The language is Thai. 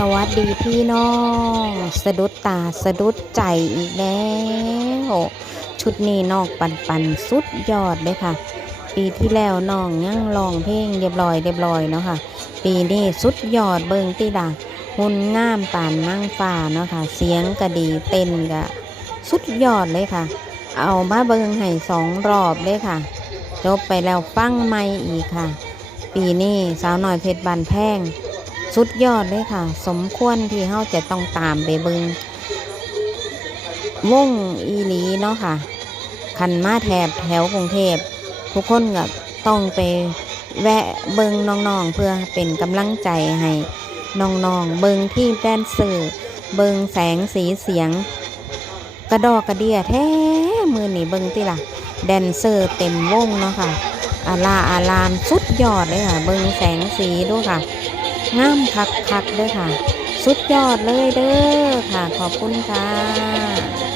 สวัสดีพี่น้อง สะดุดตาสะดุดใจอีกแล้ว ชุดนี้นองปันปันสุดยอดเลยค่ะ ปีที่แล้วน้องยังรองเพลงเรียบร้อยเรียบร้อยเนาะค่ะ ปีนี้สุดยอดเบิงติดาหุ่นง่ามปานนั่งฟ้าเนาะค่ะ เสียงก็ดีเต้นก็สุดยอดเลยค่ะ เอามาเบิงให้สองรอบเลยค่ะ จบไปแล้วฟังไม่อีกค่ะ ปีนี้สาวหน่อยเพชรบานแพง สุดยอดเลยค่ะ สมควรที่เฮาจะต้องตามไปเบิงวงอีหลีเนาะค่ะ คันมาแถบแถวกรุงเทพ ทุกคนก็ต้องไปแวะเบิงน้องๆ เพื่อเป็นกำลังใจให้น้องๆ เบิงที่แดนเซอร์เบิงแสงสีเสียง กระดอกกระเดียแท้มือหนี่เบิงติล่ะแดนเซอร์เต็มวงเนาะค่ะอาลาอารามสุดยอดเลยค่ะ เบิงแสงสีด้วยค่ะ งามคักคักเด้วยค่ะ สุดยอดเลยเด้อค่ะ ขอบคุณค่ะ